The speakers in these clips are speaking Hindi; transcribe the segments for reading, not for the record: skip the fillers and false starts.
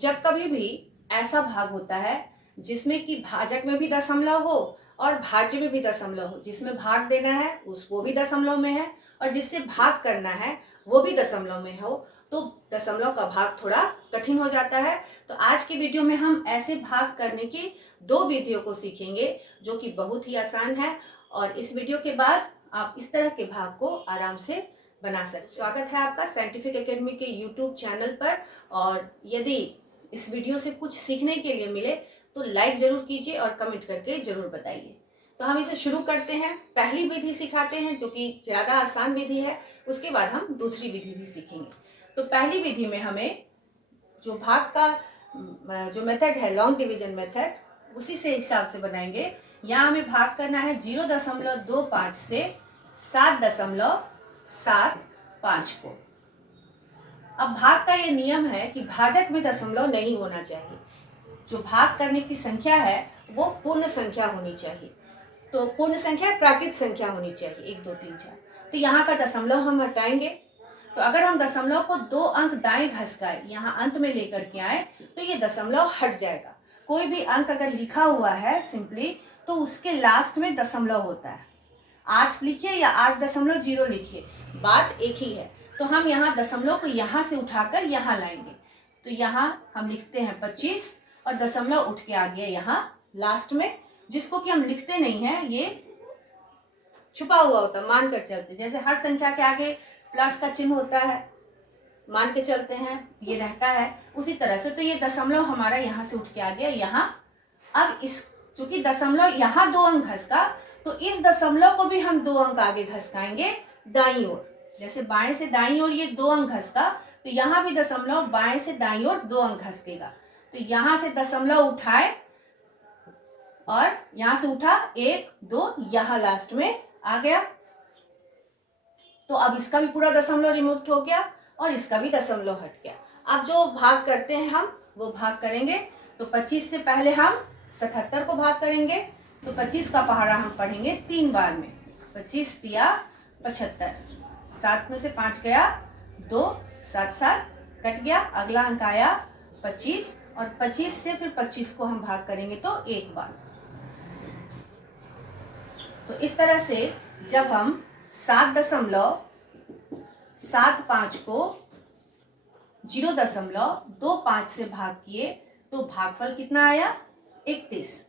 जब कभी भी ऐसा भाग होता है जिसमें कि भाजक में भी दशमलव हो और भाज्य में भी दशमलव हो, जिसमें भाग देना है वो भी दशमलव में है और जिससे भाग करना है वो भी दशमलव में हो, तो दशमलव का भाग थोड़ा कठिन हो जाता है। तो आज की वीडियो में हम ऐसे भाग करने की दो विधियों को सीखेंगे जो कि बहुत ही आसान है और इस वीडियो के बाद आप इस तरह के भाग को आराम से बना सकते। स्वागत है आपका साइंटिफिक एकेडमी के यूट्यूब चैनल पर। और यदि इस वीडियो से कुछ सीखने के लिए मिले तो लाइक जरूर कीजिए और कमेंट करके जरूर बताइए। तो हम इसे शुरू करते हैं। पहली विधि सिखाते हैं जो कि ज़्यादा आसान विधि है, उसके बाद हम दूसरी विधि भी सीखेंगे। तो पहली विधि में हमें जो भाग का जो मेथड है लॉन्ग डिवीजन मेथड, उसी से हिसाब से बनाएंगे। यहाँ हमें भाग करना है 0.25 से 7.75 को। अब भाग का ये नियम है कि भाजक में दशमलव नहीं होना चाहिए। जो भाग करने की संख्या है वो पूर्ण संख्या होनी चाहिए। तो पूर्ण संख्या प्राकृत संख्या होनी चाहिए 1 2 3 4। तो यहाँ का दशमलव हम हटाएंगे। तो अगर हम दशमलव को 2 अंक दाएं घसकाए यहाँ अंत में लेकर के आए तो ये दशमलव हट जाएगा। कोई भी अंक अगर लिखा हुआ है सिंपली तो उसके लास्ट में दशमलव होता है। 8 लिखिए या 8.0 लिखिए, बात एक ही है। तो हम यहाँ दशमलव को यहाँ से उठाकर यहाँ लाएंगे। तो यहाँ हम लिखते हैं 25 और दशमलव उठ के आ गया यहाँ लास्ट में, जिसको कि हम लिखते नहीं है, ये छुपा हुआ होता है, मान कर चलते। जैसे हर संख्या के आगे प्लस का चिन्ह होता है, मान के चलते हैं, ये रहता है उसी तरह से। तो ये दशमलव हमारा यहाँ से उठ के आ गया यहाँ। अब इस चूंकि दशमलव यहाँ 2 अंक घसका, तो इस दशमलव को भी हम 2 अंक आगे घसकाएंगे दाईं ओर। जैसे बाएं से दाईं ओर ये 2 अंक घसका, तो यहाँ भी दशमलव बाएं से दाईं ओर 2 अंक घसकेगा। तो यहाँ से दशमलव उठाए और यहाँ से उठा 1 2, यहाँ लास्ट में आ गया। तो अब इसका भी पूरा दशमलव रिमूव हो गया और इसका भी दशमलव हट गया। अब जो भाग करते हैं हम वो भाग करेंगे। तो 25 से पहले हम 77 को भाग करेंगे। तो 25 का पहाड़ा हम पढ़ेंगे 3 बार में। 25 तिया 75, 7 में से 5 गया 2, 7 7 कट गया। अगला अंक आया 25 और 25 से फिर 25 को हम भाग करेंगे तो 1 बार। तो इस तरह से जब हम 7.75 को 0.25 से भाग किए तो भागफल कितना आया 31।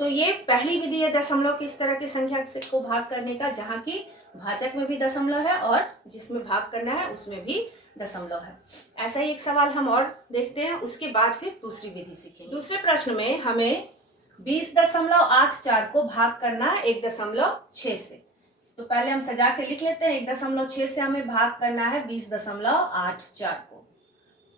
तो ये पहली विधि है दशमलव की इस तरह की संख्या को भाग करने का, जहाँ की भाजक में भी दशमलव है और जिसमें भाग करना है उसमें भी दशमलव है। ऐसा ही एक सवाल हम और देखते हैं, उसके बाद फिर दूसरी विधि सीखेंगे। दूसरे प्रश्न में हमें 20.84 को भाग करना है 1.6 से। तो पहले हम सजा के लिख लेते हैं। 1.6 से हमें भाग करना है 20.84 को।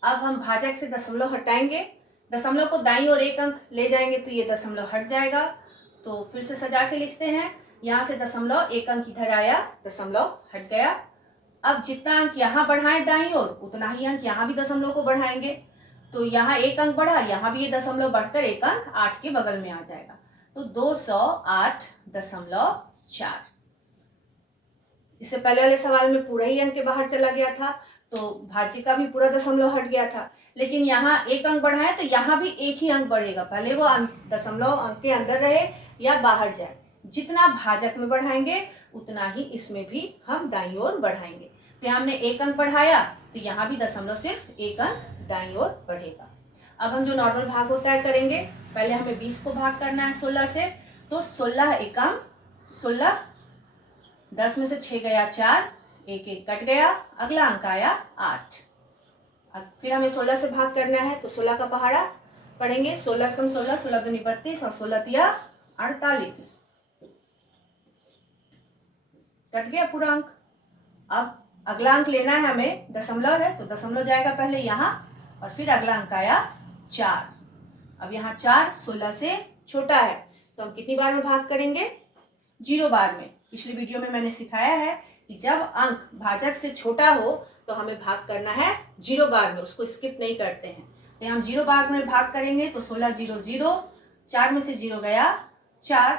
अब हम भाजक से दशमलव हटाएंगे, दशमलव को दाईं ओर 1 अंक ले जाएंगे तो ये दशमलव हट जाएगा। तो फिर से सजा के लिखते हैं। यहाँ से दशमलव 1 अंक इधर आया, दशमलव हट गया। अब जितना अंक यहाँ बढ़ाएं दाईं ओर उतना ही अंक यहाँ भी दशमलव को बढ़ाएंगे। तो यहाँ 1 अंक बढ़ा, यहाँ भी ये दशमलव बढ़कर 1 अंक 8 के बगल में आ जाएगा। तो 208.4। इससे पहले वाले सवाल में पूरा ही अंक के बाहर चला गया था तो भाज्य का भी पूरा दशमलव हट गया था। लेकिन यहाँ 1 अंक बढ़ाए तो यहाँ भी 1 ही अंक बढ़ेगा, भले वो दशमलव अंक के अंदर रहे या बाहर जाए। जितना भाजक में बढ़ाएंगे उतना ही इसमें भी हम दाईं ओर बढ़ाएंगे। तो यहाँ हमने 1 अंक बढ़ाया तो यहाँ भी दशमलव सिर्फ 1 अंक दाईं ओर बढ़ेगा। अब हम जो नॉर्मल भाग होता है करेंगे। पहले हमें 20 को भाग करना है 16 से। तो 16 एकम 16, 10 में से 6 गया 4, 1 1 कट गया। अगला अंक आया 8। अब फिर हमें 16 से भाग करना है तो 16 का पहाड़ा पढ़ेंगे। 16 कम 16, 16 दूनी 32 और 16 तिया 48, कट गया पूरा अंक। अब अगला अंक लेना है हमें, दशमलव है तो दशमलव जाएगा पहले यहाँ और फिर अगला अंक आया 4। अब यहाँ 4 16 से छोटा है तो हम कितनी बार में भाग करेंगे 0 बार में। पिछली वीडियो में मैंने सिखाया है कि जब अंक भाजक से छोटा हो तो हमें भाग करना है 0 बार में, उसको स्किप नहीं करते हैं। तो हम 0 बार में भाग करेंगे तो 16 0 0, 4 में से 0 गया 4।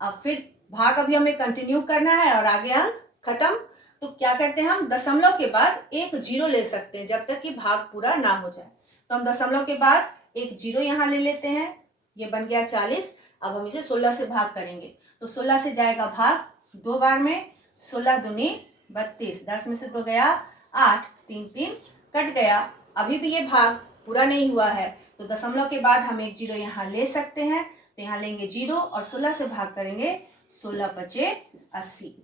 अब फिर भाग अभी हमें कंटिन्यू करना है और आगे अंक खत्म। तो क्या करते हैं हम दशमलव के बाद एक 0 ले सकते हैं जब तक कि भाग पूरा ना हो जाए। तो हम दशमलव के बाद एक जीरो यहाँ ले लेते हैं, ये बन गया 40। अब हम इसे 16 से भाग करेंगे, तो 16 से जाएगा भाग 2 बार में, 16 दूनी 32, 10 में से 2 गया 8, 3 3 कट गया। अभी भी ये भाग पूरा नहीं हुआ है, तो दशमलव के बाद हम एक जीरो यहाँ ले सकते हैं, तो यहाँ लेंगे जीरो और 16 से भाग करेंगे, 16 पचे 80।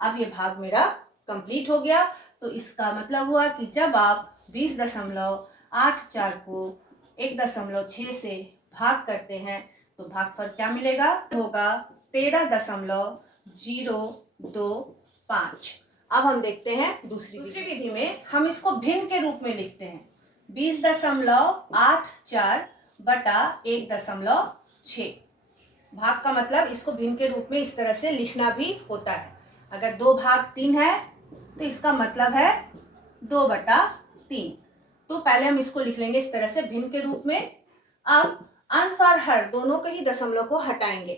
अब ये भाग मेरा कंप्लीट हो गया। तो इसका मतलब हुआ कि जब आप 20.84 को 1.6 से भाग करते हैं तो भागफल क्या मिलेगा, होगा 13.025। अब हम देखते हैं दूसरी विधि में हम इसको भिन्न के रूप में लिखते हैं, 20.84 बटा 1.6। भाग का मतलब इसको भिन्न के रूप में इस तरह से लिखना भी होता है। अगर 2 भाग 3 है तो इसका मतलब है 2/3। तो पहले हम इसको लिख लेंगे इस तरह से भिन्न के रूप में। अब अंश और हर दोनों के ही दशमलव को हटाएंगे,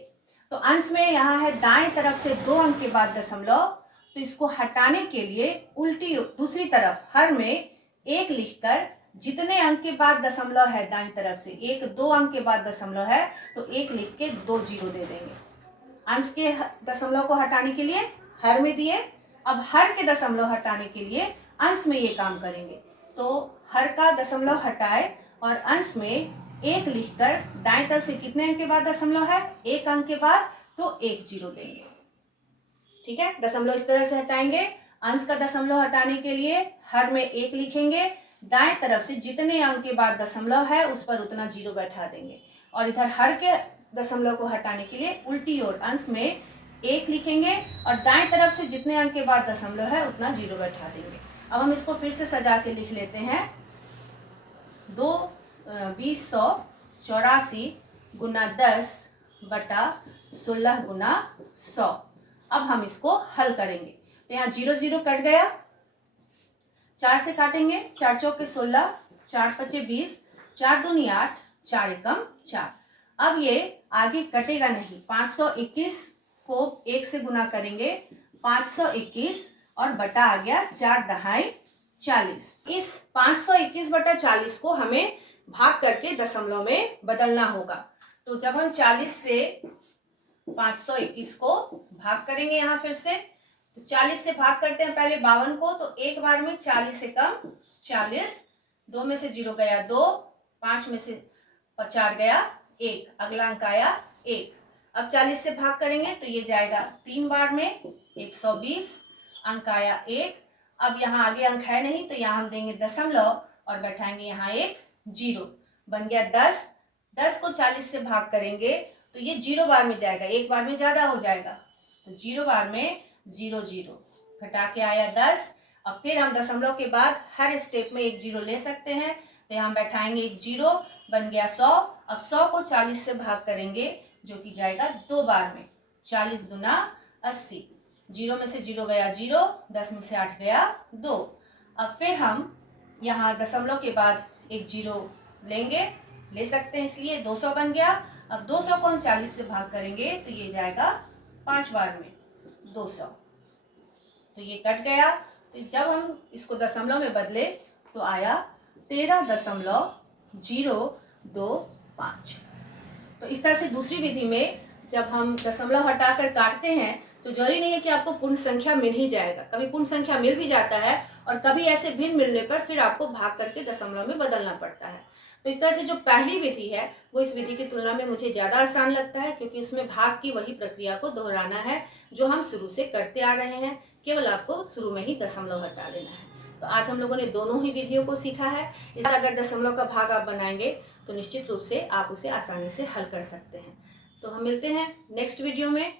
तो अंश में यहाँ है दाएं तरफ से 2 अंक के बाद दशमलव, तो इसको हटाने के लिए उल्टी दूसरी तरफ हर में 1 लिखकर जितने अंक के बाद दशमलव है दाईं तरफ से 1, 2 अंक के बाद दशमलव है तो 1 लिख के 2 जीरो दे देंगे। अंश के दशमलव को हटाने के लिए हर में दिए, अब हर के दशमलव हटाने के लिए अंश में ये काम करेंगे। तो हर का दशमलव हटाए और अंश में 1 लिखकर दाएं तरफ से कितने अंक के बाद दशमलव है, 1 अंक के बाद, तो 1 जीरो देंगे। ठीक है, दशमलव इस तरह से हटाएंगे। अंश का दशमलव हटाने के लिए हर में 1 लिखेंगे, दाएं तरफ से जितने अंक के बाद दशमलव है उस पर उतना जीरो बैठा देंगे, और इधर हर के दशमलव को हटाने के लिए उल्टी ओर अंश में 1 लिखेंगे और दाएं तरफ से जितने अंक के बाद दशमलव है उतना जीरो बैठा देंगे। अब हम इसको फिर से सजा के लिख लेते हैं, 2084 गुना 10 बटा 16 गुना 100। अब हम इसको हल करेंगे, तो यहाँ 0 0 कट गया, 4 से काटेंगे, 4 चौके 16, 4 पचे 20, 4 दूनी 8, 4 एकम 4। अब ये आगे कटेगा नहीं, 521 को 1 से गुना करेंगे, 521 और बटा आ गया 4 दहाई 40। इस 521 बटा 40 को हमें भाग करके दशमलव में बदलना होगा। तो जब हम 40 से 521 को भाग करेंगे, यहाँ फिर से तो 40 से भाग करते हैं पहले 52 को, तो एक बार में 40 से कम 40, 2 में से 0 गया 2, 5 में से 4 गया 1, अगला अंक आया 1। अब 40 से भाग करेंगे तो ये जाएगा 3 बार में 120, अंक आया 1। अब यहाँ आगे अंक है नहीं तो यहाँ हम देंगे दशमलव और बैठाएंगे यहाँ एक जीरो, बन गया 10। 10 को 40 से भाग करेंगे तो ये 0 बार में जाएगा, एक बार में ज्यादा हो जाएगा, तो 0 बार में 0 0 घटा के आया 10। अब फिर हम दशमलव के बाद हर स्टेप में एक जीरो ले सकते हैं, तो यहाँ बैठाएंगे एक जीरो, बन गया 100। अब 100 को 40 से भाग करेंगे जो कि जाएगा 2 बार में, 40 दूना 80, 0 में से 0 गया 0, 10 में से 8 गया 2। अब फिर हम यहाँ दशमलव के बाद एक जीरो ले सकते हैं, इसलिए 200 बन गया। अब 200 को हम 40 से भाग करेंगे तो ये जाएगा 5 बार में 200, तो ये कट गया। तो जब हम इसको दशमलव में बदले तो आया 13.025। तो इस तरह से दूसरी विधि में जब हम दशमलव हटाकर काटते हैं तो जरूरी नहीं है कि आपको पूर्ण संख्या मिल ही जाएगा, कभी पूर्ण संख्या मिल भी जाता है और कभी ऐसे भिन्न मिलने पर फिर आपको भाग करके दशमलव में बदलना पड़ता है। तो इस तरह से जो पहली विधि है वो इस विधि की तुलना में मुझे ज़्यादा आसान लगता है, क्योंकि उसमें भाग की वही प्रक्रिया को दोहराना है जो हम शुरू से करते आ रहे हैं, केवल आपको शुरू में ही दशमलव हटा लेना है। तो आज हम लोगों ने दोनों ही विधियों को सीखा है। इस अगर दशमलव का भाग आप बनाएंगे तो निश्चित रूप से आप उसे आसानी से हल कर सकते हैं। तो हम मिलते हैं नेक्स्ट वीडियो में।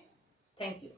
Thank you.